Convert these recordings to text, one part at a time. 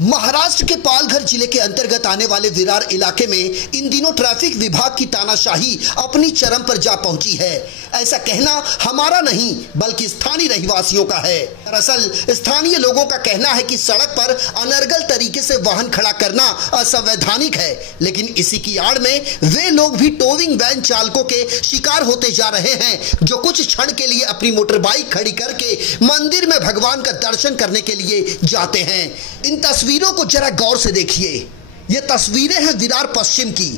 महाराष्ट्र के पालघर जिले के अंतर्गत आने वाले विरार इलाके में इन दिनों ट्रैफिक विभाग की तानाशाही अपनी चरम पर जा पहुंची है। ऐसा कहना हमारा नहीं बल्कि स्थानीय रहवासियों का है। दरअसल स्थानीय लोगों का कहना है कि सड़क पर अनर्गल तरीके से वाहन खड़ा करना असंवैधानिक है, लेकिन इसी की आड़ में वे लोग भी टोविंग वैन चालकों के शिकार होते जा रहे हैं, जो कुछ क्षण के लिए अपनी मोटर बाइक खड़ी करके मंदिर में भगवान का दर्शन करने के लिए जाते हैं। इन तस्वीरों को जरा गौर से देखिए। ये तस्वीरें हैं विरार पश्चिम की,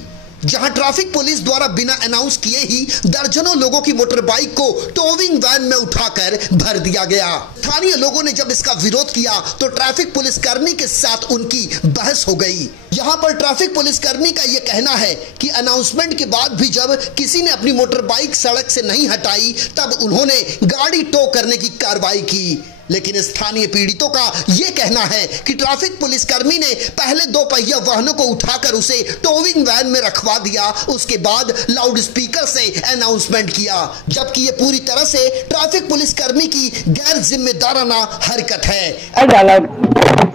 जहां ट्रैफिक पुलिस द्वारा बिना अनाउंस किए ही दर्जनों लोगों की मोटर बाइक को टोविंग वैन में उठाकर भर दिया गया। स्थानीय लोगों ने जब इसका विरोध किया तो ट्रैफिक पुलिस कर्मी के साथ उनकी बहस हो गई। यहां पर ट्रैफिक पुलिस कर्मी का यह कहना है कि अनाउंसमेंट के बाद भी जब किसी ने अपनी मोटर बाइक सड़क से नहीं हटाई तब उन्होंने गाड़ी टो करने की कार्रवाई की। लेकिन स्थानीय पीड़ितों का यह कहना है कि ट्रैफिक पुलिसकर्मी ने पहले दो पहिया वाहनों को उठाकर उसे टोविंग वैन में रखवा दिया, उसके बाद लाउड स्पीकर से अनाउंसमेंट किया, जबकि ये पूरी तरह से ट्रैफिक पुलिसकर्मी की गैर जिम्मेदाराना हरकत है।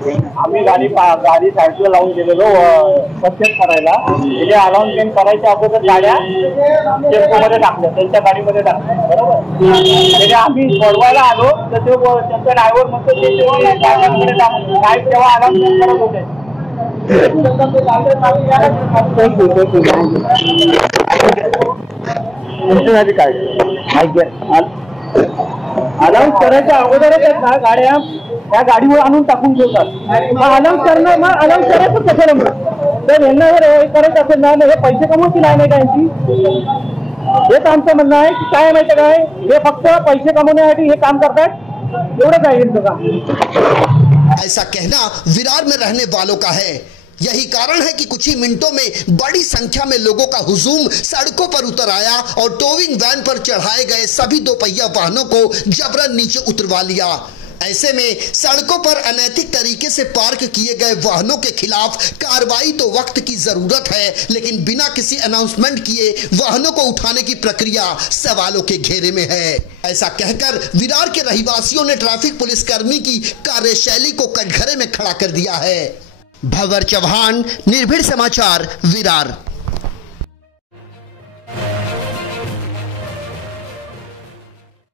आम्ही गाडी साईडला लावून गेलेलो पश्चिम करायला, म्हणजे अनाउन्समेंट करायच्या अगोदर गाड्या टेम्पोमध्ये टाकल्या, त्यांच्या गाडीमध्ये टाकल्या, बरोबर. म्हणजे आम्ही सोडवायला आलो तर त्यांचा ड्रायव्हर म्हणतो ते गाड्यांकडे टाकून काय तेव्हा अनाउन्समेंट करत होते. अनाउन्स करायच्या अगोदरच आहेत ना गाड्या त्या गाडीवर आणून टाकून ठेवतात. अनाउन्स करणं मग अनाउन्स करायचं कशाला मग तर यांना जर हे करायचं असेल ना हे पैसे कमवतील नाही त्यांची. हेच आमचं म्हणणं आहे की काय माहिती काय हे फक्त पैसे कमवण्यासाठी हे काम करतात, एवढंच आहे यांचं काम. ऐसा कहना विरार में रहने वालों का है। यही कारण है कि कुछ ही मिनटों में बड़ी संख्या में लोगों का हुजूम सड़कों पर उतर आया और टोविंग वैन पर चढ़ाए गए सभी दो पहिया वाहनों को जबरन नीचे उतरवा लिया। ऐसे में सड़कों पर अनैतिक तरीके से पार्क किए गए वाहनों के खिलाफ कार्रवाई तो वक्त की जरूरत है, लेकिन बिना किसी अनाउंसमेंट किए वाहनों को उठाने की प्रक्रिया सवालों के घेरे में है। ऐसा कहकर विरार के रहवासियों ने ट्रैफिक पुलिसकर्मी की कार्यशैली को कटघरे में खड़ा कर दिया है। भंवर चौहान, निर्भीड समाचार, विरार।